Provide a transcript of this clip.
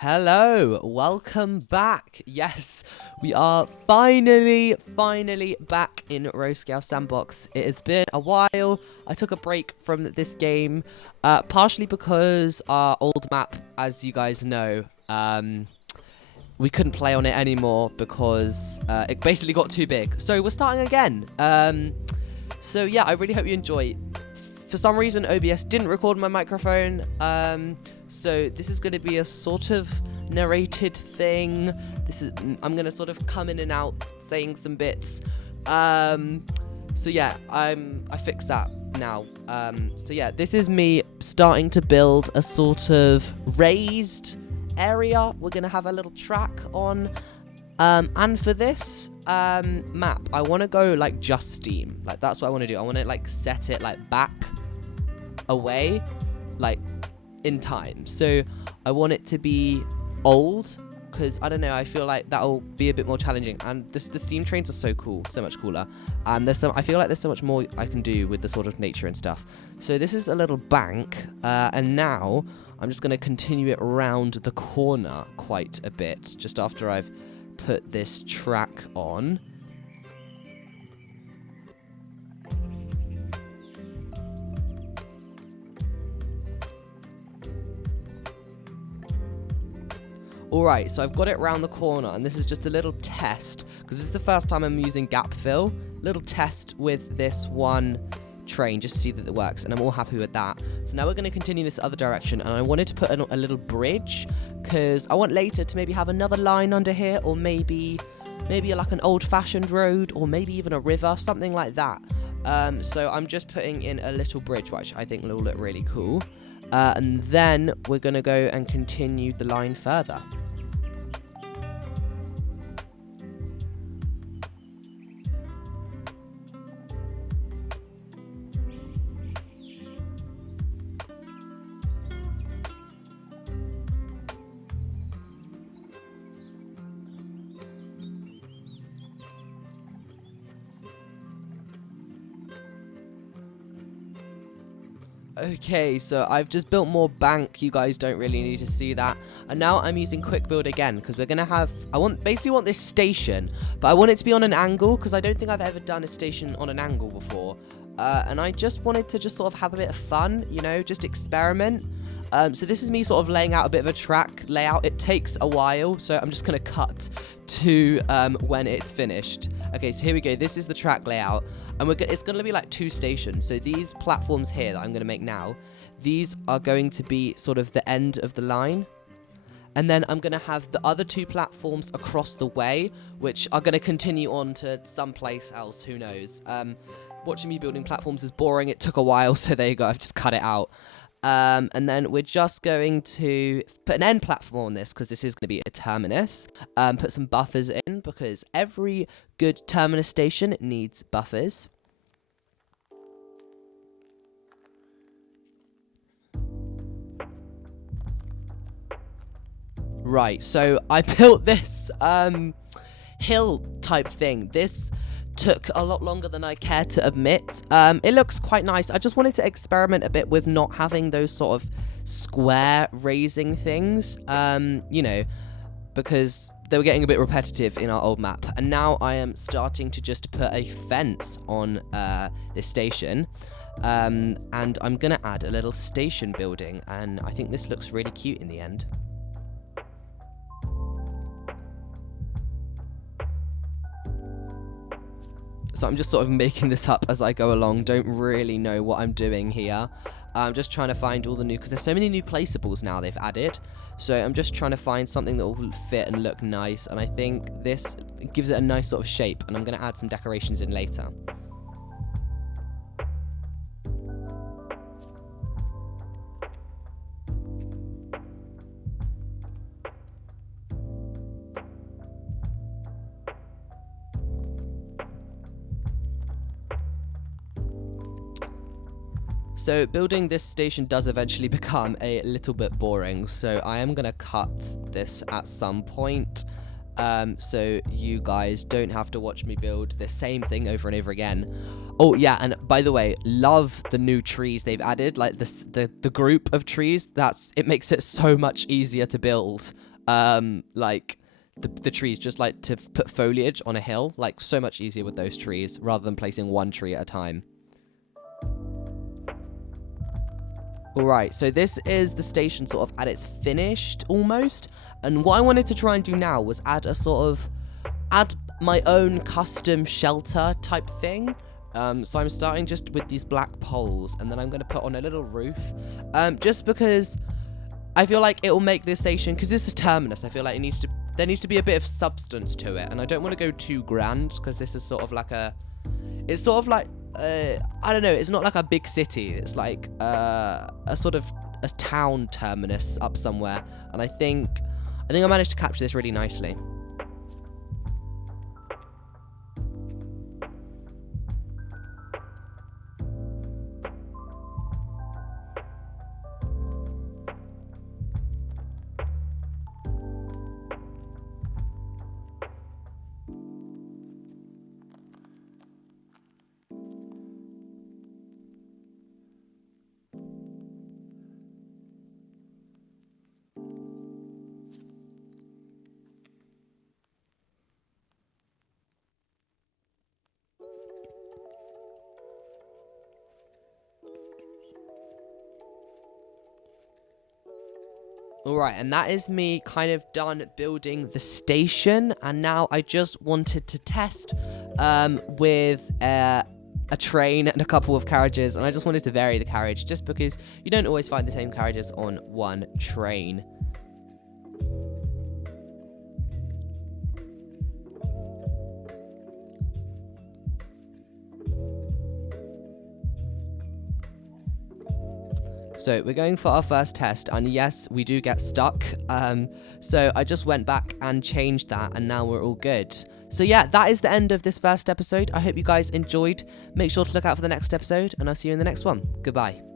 Hello, welcome back. Yes, we are finally back in Roescale Sandbox. It has been a while. I took a break from this game, partially because our old map, as you guys know, we couldn't play on it anymore because it basically got too big. So we're starting again. So yeah, I really hope you enjoy. For some reason, OBS didn't record my microphone, so this is going to be a sort of narrated thing. I'm going to sort of come in and out saying some bits. So yeah, I fixed that now. So yeah, this is me starting to build a sort of raised area. We're going to have a little track on. And for this map, I want to go like just Steam. Like that's what I want to do. I want to like set it like back away, like in time. So I want it to be old because I don't know. I feel like that'll be a bit more challenging. And the Steam trains are so cool, so much cooler. And I feel like there's so much more I can do with the sort of nature and stuff. So this is a little bank, and now I'm just going to continue it around the corner quite a bit. Just after I've put this track on. Alright, so I've got it around the corner, and this is just a little test, because this is the first time I'm using gap fill. Little test with this one train, just to see that it works, and I'm all happy with that. So now we're going to continue this other direction, and I wanted to put a little bridge, because I want later to maybe have another line under here, or maybe like an old-fashioned road, or maybe even a river, something like that. So I'm just putting in a little bridge, which I think will look really cool. And then we're going to go and continue the line further. Okay, so I've just built more bank. You guys don't really need to see that. And now I'm using quick build again because we're going to have... basically want this station, but I want it to be on an angle because I don't think I've ever done a station on an angle before. And I just wanted to just sort of have a bit of fun, you know, just experiment. So this is me sort of laying out a bit of a track layout. It takes a while, so I'm just going to cut to when it's finished. Okay, so here we go. This is the track layout. And it's going to be like 2 stations. So these platforms here that I'm going to make now, these are going to be sort of the end of the line. And then I'm going to have the other 2 platforms across the way, which are going to continue on to someplace else. Who knows? Watching me building platforms is boring. It took a while, so there you go. I've just cut it out. And then we're just going to put an end platform on this because this is going to be a terminus. Put some buffers in because every good terminus station needs buffers. Right, so I built this hill type thing. This took a lot longer than I care to admit. It looks quite nice. I just wanted to experiment a bit with not having those sort of square raising things, you know, because they were getting a bit repetitive in our old map. And now I am starting to just put a fence on this station. And I'm going to add a little station building. And I think this looks really cute in the end. So I'm just sort of making this up as I go along. Don't really know what I'm doing here. I'm just trying to find all the new... because there's so many new placeables now they've added. So I'm just trying to find something that will fit and look nice. And I think this gives it a nice sort of shape. And I'm going to add some decorations in later. So building this station does eventually become a little bit boring, so I am going to cut this at some point. so you guys don't have to watch me build the same thing over and over again. Oh yeah, and by the way, love the new trees they've added, like the group of trees. It makes it so much easier to build. Like the trees, just like to put foliage on a hill, like so much easier with those trees rather than placing one tree at a time. Alright, so this is the station sort of at its finished almost. And what I wanted to try and do now was add my own custom shelter type thing. So I'm starting just with these black poles, and then I'm going to put on a little roof. Just because I feel like it will make this station, because this is Terminus, I feel like there needs to be a bit of substance to it. And I don't want to go too grand, because this is sort of like it's sort of like, I don't know, it's not like a big city. It's like a sort of a town Terminus up somewhere. And I think I managed to capture this really nicely. Alright, and that is me kind of done building the station, and now I just wanted to test with a train and a couple of carriages, and I just wanted to vary the carriage just because you don't always find the same carriages on one train. So we're going for our first test, and yes, we do get stuck. So I just went back and changed that, and now we're all good. So yeah, that is the end of this first episode. I hope you guys enjoyed. Make sure to look out for the next episode, and I'll see you in the next one. Goodbye.